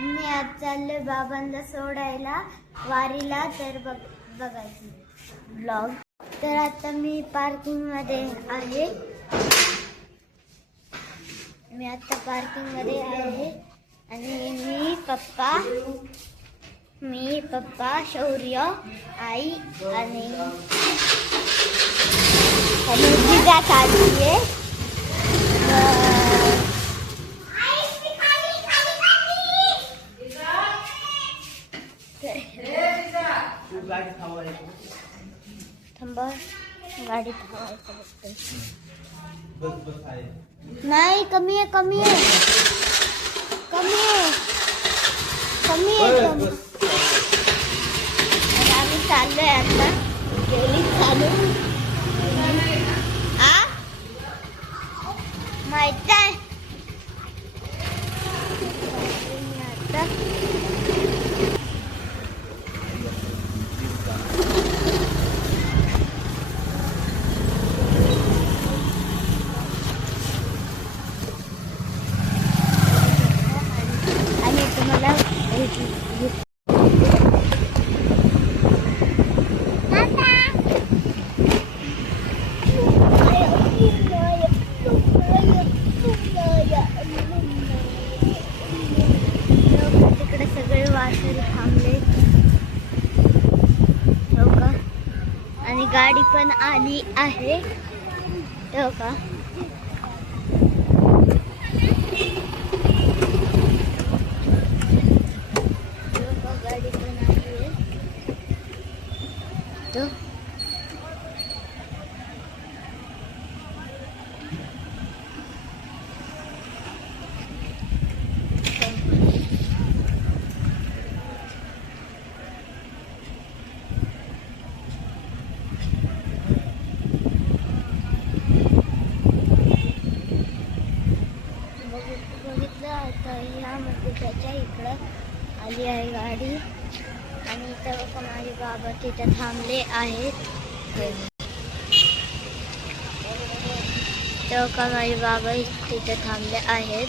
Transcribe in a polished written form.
मी आज चालले बाबांना सोडायला वारीला, तर बघायची ब्लॉग. तर आता मी पार्किंग मध्ये आहे. आणि मी पप्पा शौर्य आई आणि जिजा चालली आहे. थांबा, गाडी थांबायचं बघते. नाही, कमी आहे. आम्ही चाललोय आता. गेली चालू माहित आहे आता. आणि तुम्हाला तिकडे सगळे वारकरी थांबले हो का. आणि गाडी पण आली आहे हो का. गाडी पण आली आहे तो. बघितलं आता यामध्ये त्याच्या इकडं आली आहे गाडी. आणि इथं माझे बाबा तिथं थांबले आहेत. तेव्हा माझे बाबा तिथे थांबले आहेत.